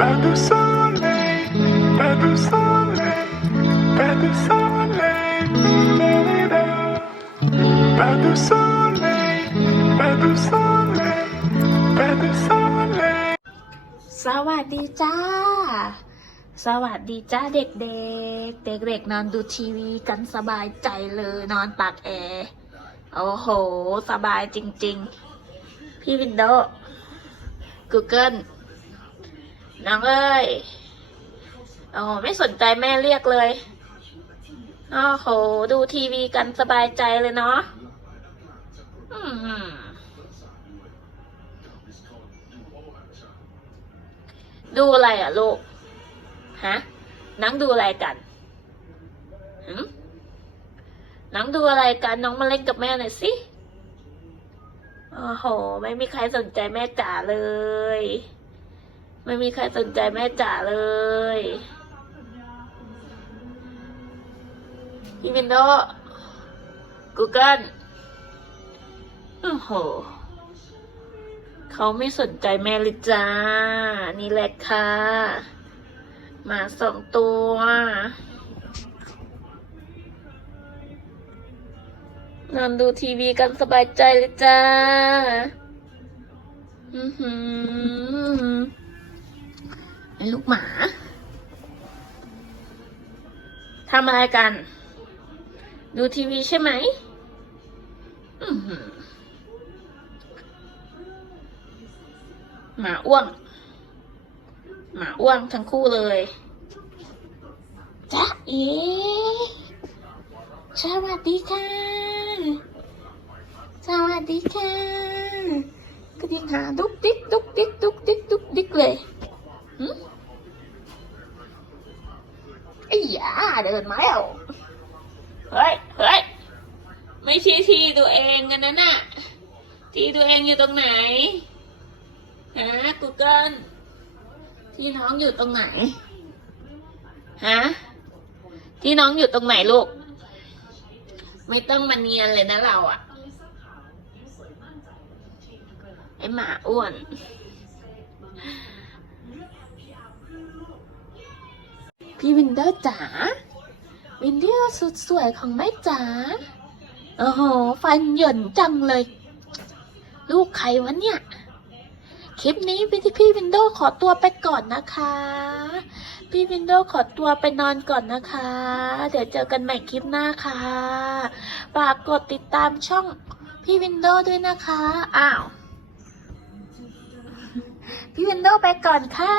Pas de soleil, pas de soleil, pas de soleil, da-da-da. pas de soleil, pas de soleil, pas de soleil. สวัสดีจ้า สวัสดีจ้าเด็กๆ เด็กๆนอนดูทีวีกันสบายใจเลยนอนตากแอร์โอ้โห สบายจริงๆ พี่วินโดว์ Google น้องเอ้ยโอ้โหไม่สนใจแม่เรียกเลยโอ้โห ดูทีวีกันสบายใจเลยเนาะดูอะไรอะลูก ฮะ นังดูอะไรกันหืมนังดูอะไรกัน น้องมาเล่นกับแม่หน่อยสิ โอ้โห ไม่มีใครสนใจแม่จ๋าเลย ไม่มีใครสนใจแม่จ๋าเลย พี่วินโด Google โอ้โห เขาไม่สนใจแม่เลยจ้า นี่แหละค่ะหมาสองตัวนอนดูทีวีกันสบายใจเลยจ้า อือหือ ไอ้ลูกหมาทำอะไรกัน ดูทีวีใช่ไหมหมาอ้วงหมาอ้วงทั้งคู่เลยจ๊ะเอ๋สวัสดีค่ะ สวัสดีค่ะกระดิ่งหาดุ๊กดิ๊กดุกดิกดุกดิกดุก เดินมาแล้วเฮ้ย เฮ้ย ไม่ใช่ที่ตัวเองกันนะน่ะ ที่ตัวเองอยู่ตรงไหน ฮะ Google ที่น้องอยู่ตรงไหน ฮะ ที่น้องอยู่ตรงไหนลูก ไม่ต้องมาเนียนเลยนะเราอะไอหมาอ้วนพี่วินเดอร์จ๋า วินเดอร์สุดสวยของแม่จ๋าโอ้โห ฟันหยินจังเลย ลูกใครวะเนี่ย คลิปนี้พี่พี่วินโดว์ขอตัวไปก่อนนะคะ พี่วินโดว์ขอตัวไปนอนก่อนนะคะ เดี๋ยวเจอกันใหม่คลิปหน้าค่ะฝากกดติดตามช่องพี่วินโดว์ด้วยนะคะ อ้าว พี่วินโดว์ไปก่อนค่ะ